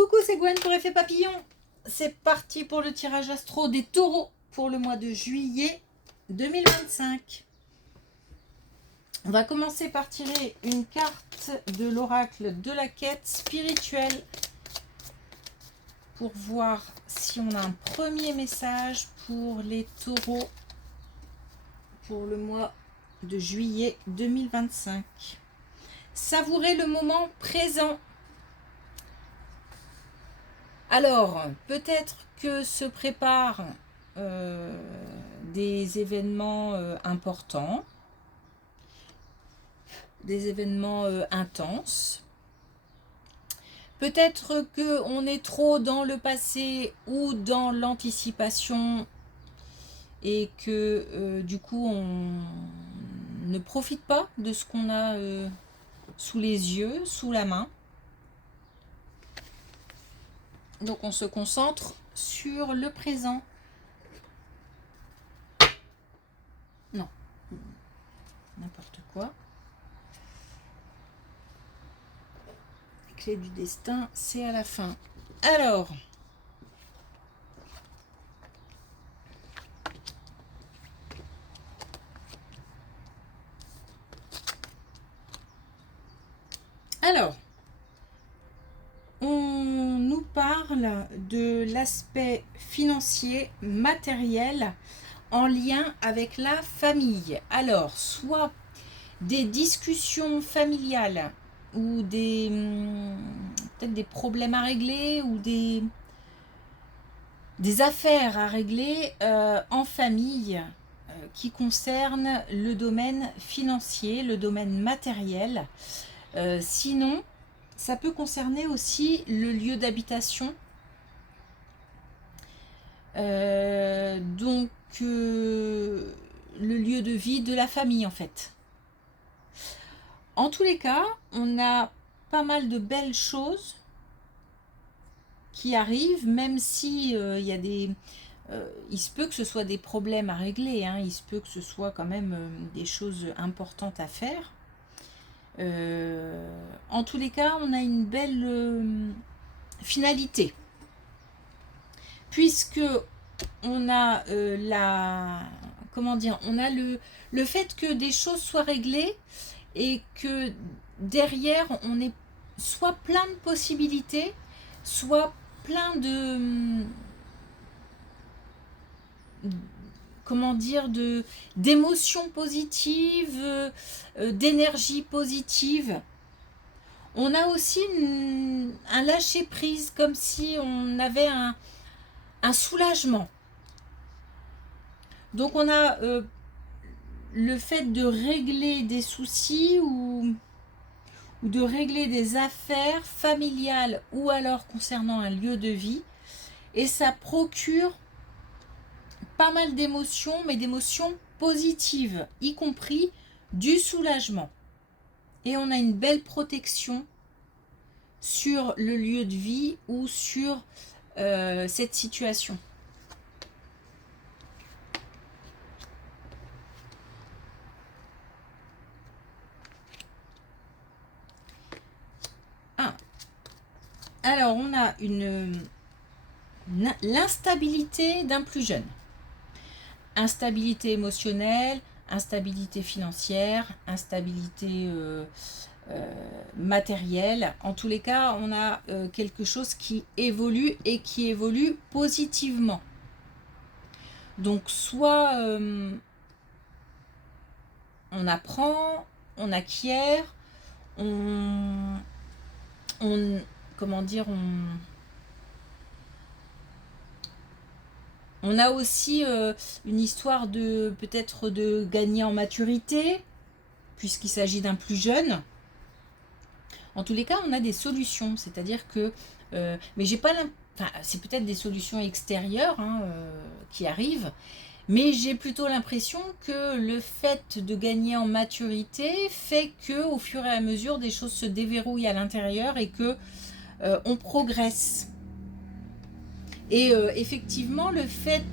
Coucou, c'est Gwen pour Effet Papillon. C'est parti pour le tirage astro des taureaux pour le mois de juillet 2025. On va commencer par tirer une carte de l'oracle de la quête spirituelle pour voir si on a un premier message pour les taureaux pour le mois de juillet 2025. Savourez le moment présent. Alors, peut-être que se préparent des événements importants, des événements intenses. Peut-être qu'on est trop dans le passé ou dans l'anticipation et que du coup on ne profite pas de ce qu'on a sous les yeux, sous la main. Donc on se concentre sur le présent. Non, n'importe quoi. Les clés du destin, c'est à la fin. Alors, on nous parle de l'aspect financier, matériel, en lien avec la famille. Alors, soit des discussions familiales ou peut-être des problèmes à régler ou des affaires à régler en famille qui concernent le domaine financier, le domaine matériel. Sinon, ça peut concerner aussi le lieu d'habitation. Donc, le lieu de vie de la famille en fait. En tous les cas, on a pas mal de belles choses qui arrivent, même si il y a il se peut que ce soit des problèmes à régler, hein, il se peut que ce soit quand même des choses importantes à faire. En tous les cas, on a une belle finalité, puisque on a on a le fait que des choses soient réglées et que derrière on ait soit plein de possibilités, soit plein d'émotions positives, d'énergie positive. On a aussi un lâcher prise, comme si on avait un soulagement. Donc on a le fait de régler des soucis ou de régler des affaires familiales ou alors concernant un lieu de vie, et ça procure pas mal d'émotions, mais d'émotions positives, y compris du soulagement. Et on a une belle protection sur le lieu de vie ou sur cette situation. Alors, on a l'instabilité d'un plus jeune. Instabilité émotionnelle, instabilité financière, instabilité matérielle. En tous les cas, on a quelque chose qui évolue et qui évolue positivement. Donc, soit on apprend, on acquiert, on a aussi une histoire de peut-être de gagner en maturité, puisqu'il s'agit d'un plus jeune. En tous les cas, on a des solutions, c'est-à-dire que, mais j'ai pas c'est peut-être des solutions extérieures qui arrivent, mais j'ai plutôt l'impression que le fait de gagner en maturité fait que, au fur et à mesure, des choses se déverrouillent à l'intérieur et que on progresse. Et effectivement, le fait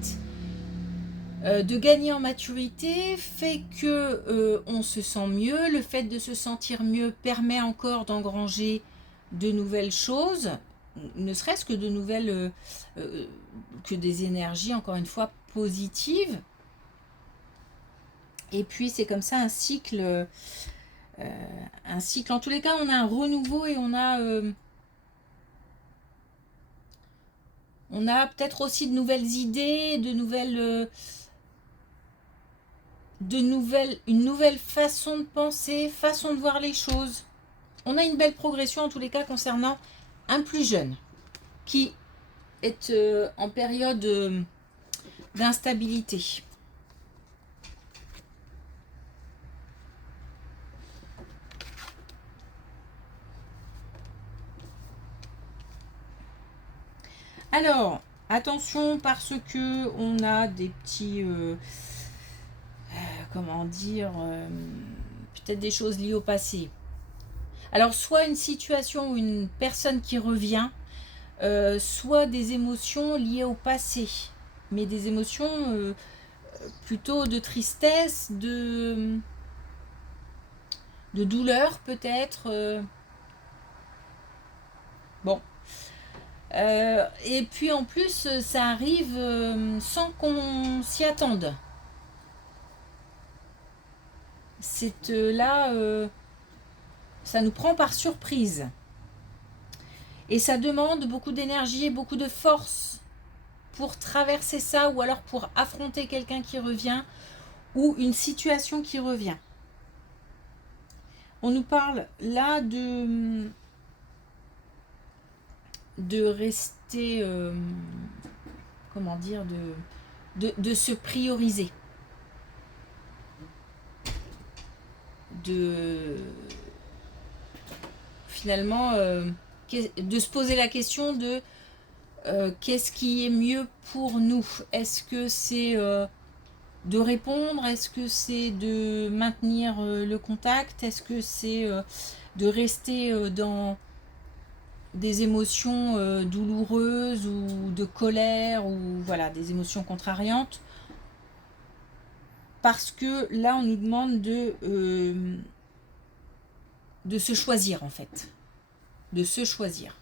de gagner en maturité fait que on se sent mieux. Le fait de se sentir mieux permet encore d'engranger de nouvelles choses, ne serait-ce que de nouvelles, que des énergies, encore une fois, positives. Et puis c'est comme ça un cycle. En tous les cas, on a un renouveau et on a peut-être aussi de nouvelles idées, une nouvelle façon de penser, façon de voir les choses. On a une belle progression en tous les cas concernant un plus jeune qui est en période d'instabilité. Alors, attention parce que on a des petits, comment dire, peut-être des choses liées au passé. Alors, soit une situation ou une personne qui revient, soit des émotions liées au passé, mais des émotions plutôt de tristesse, de douleur peut-être. Bon. Et puis en plus, ça arrive sans qu'on s'y attende. C'est là, ça nous prend par surprise. Et ça demande beaucoup d'énergie et beaucoup de force pour traverser ça ou alors pour affronter quelqu'un qui revient ou une situation qui revient. On nous parle là de rester, comment dire, de se prioriser. Finalement, de se poser la question de qu'est-ce qui est mieux pour nous. Est-ce que c'est de répondre? Est-ce que c'est de maintenir le contact? Est-ce que c'est de rester dans des émotions douloureuses ou de colère ou voilà, des émotions contrariantes? Parce que là, on nous demande de se choisir en fait. De se choisir.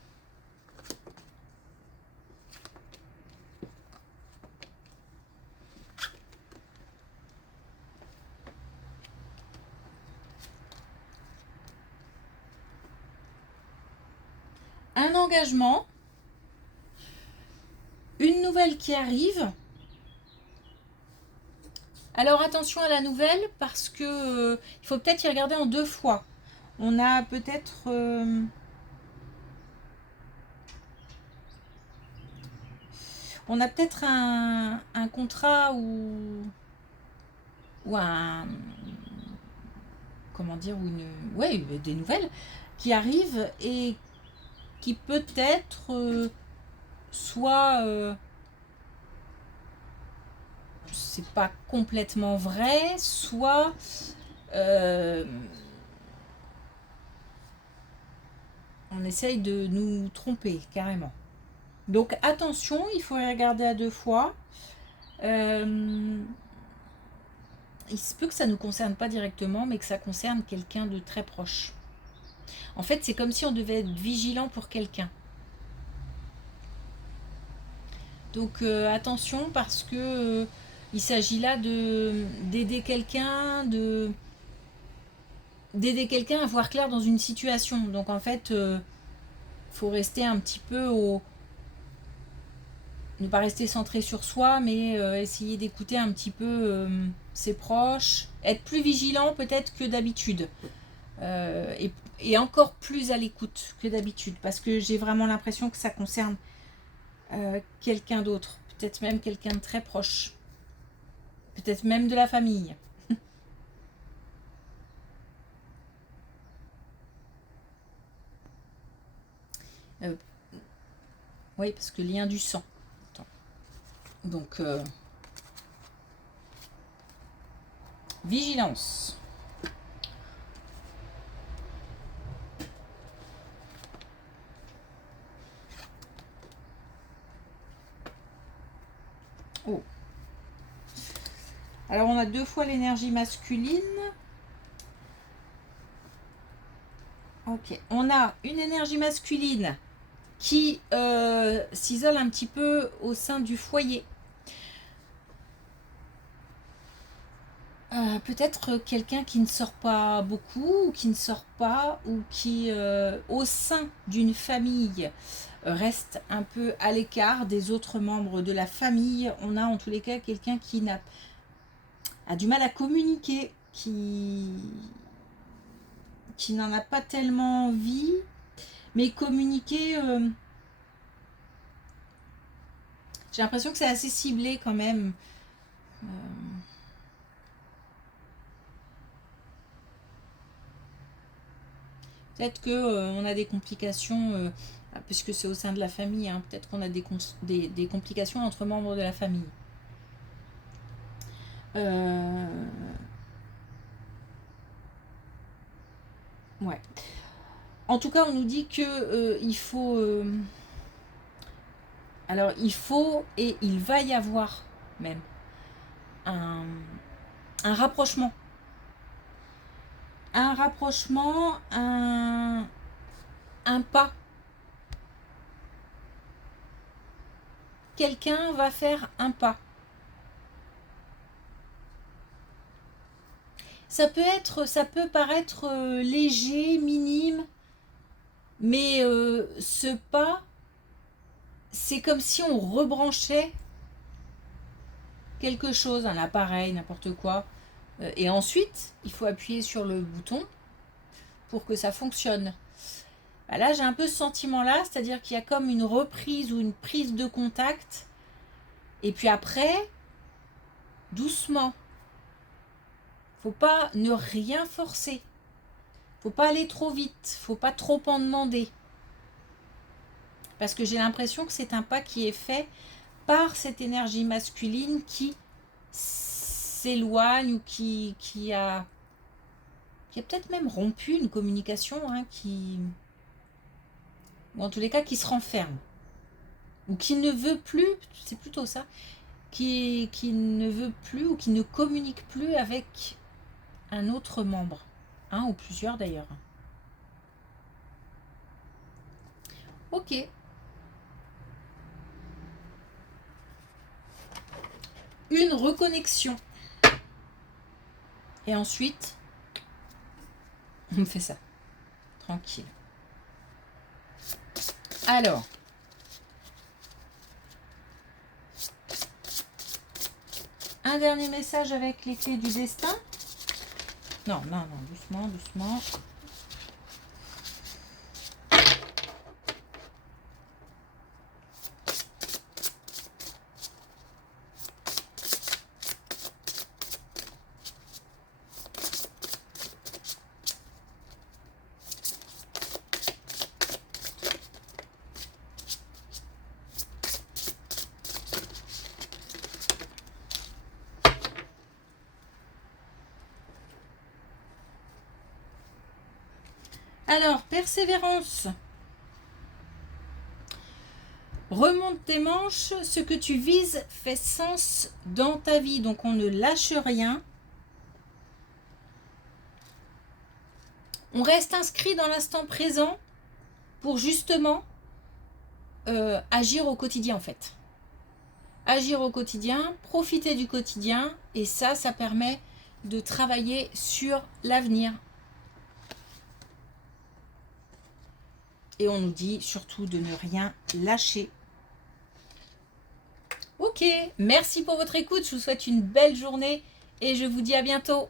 Un engagement, une nouvelle qui arrive. Alors attention à la nouvelle parce que il faut peut-être y regarder en deux fois. On a peut-être un contrat ou un, comment dire, ou ouais, des nouvelles qui arrivent et qui peut-être soit c'est pas complètement vrai, soit on essaye de nous tromper carrément. Donc attention, il faut y regarder à deux fois. Il se peut que ça ne nous concerne pas directement, mais que ça concerne quelqu'un de très proche. En fait, c'est comme si on devait être vigilant pour quelqu'un. Donc attention parce que il s'agit là d'aider quelqu'un, d'aider quelqu'un à voir clair dans une situation. Donc en fait, faut rester un petit peu ne pas rester centré sur soi, mais essayer d'écouter un petit peu ses proches, être plus vigilant peut-être que d'habitude, et encore plus à l'écoute que d'habitude, parce que j'ai vraiment l'impression que ça concerne quelqu'un d'autre, peut-être même quelqu'un de très proche, peut-être même de la famille. Oui, parce que lien du sang. Attends. Donc, vigilance. Oh. Alors, on a deux fois l'énergie masculine. Ok. On a une énergie masculine qui s'isole un petit peu au sein du foyer. Peut-être quelqu'un qui ne sort pas beaucoup, ou qui ne sort pas, ou qui, au sein d'une famille, reste un peu à l'écart des autres membres de la famille. On a en tous les cas quelqu'un qui a du mal à communiquer, qui n'en a pas tellement envie, mais communiquer, j'ai l'impression que c'est assez ciblé quand même. Peut-être qu'on a des complications, puisque c'est au sein de la famille, hein, peut-être qu'on a des complications entre membres de la famille. Ouais. En tout cas, on nous dit que il faut... alors, il faut et il va y avoir même un rapprochement. Un rapprochement, un pas. Quelqu'un va faire un pas. Ça peut paraître léger, minime, mais ce pas, c'est comme si on rebranchait quelque chose, un appareil, n'importe quoi. Et ensuite, il faut appuyer sur le bouton pour que ça fonctionne. Bah là, j'ai un peu ce sentiment-là, c'est-à-dire qu'il y a comme une reprise ou une prise de contact. Et puis après, doucement. Faut pas ne rien forcer. Faut pas aller trop vite. Faut pas trop en demander. Parce que j'ai l'impression que c'est un pas qui est fait par cette énergie masculine qui s'éloigne ou qui a peut-être même rompu une communication, hein, ou en tous les cas qui se renferme. Ou qui ne veut plus, c'est plutôt ça, qui ne veut plus ou qui ne communique plus avec un autre membre. Un ou plusieurs d'ailleurs. Ok. Une reconnexion. Et ensuite, on fait ça. Tranquille. Alors. Un dernier message avec les clés du destin. Non, doucement, doucement. Alors, persévérance. Remonte tes manches, ce que tu vises fait sens dans ta vie, donc on ne lâche rien. On reste inscrit dans l'instant présent pour justement agir au quotidien en fait. Agir au quotidien, profiter du quotidien, et ça permet de travailler sur l'avenir. Et on nous dit surtout de ne rien lâcher. Ok, merci pour votre écoute. Je vous souhaite une belle journée et je vous dis à bientôt.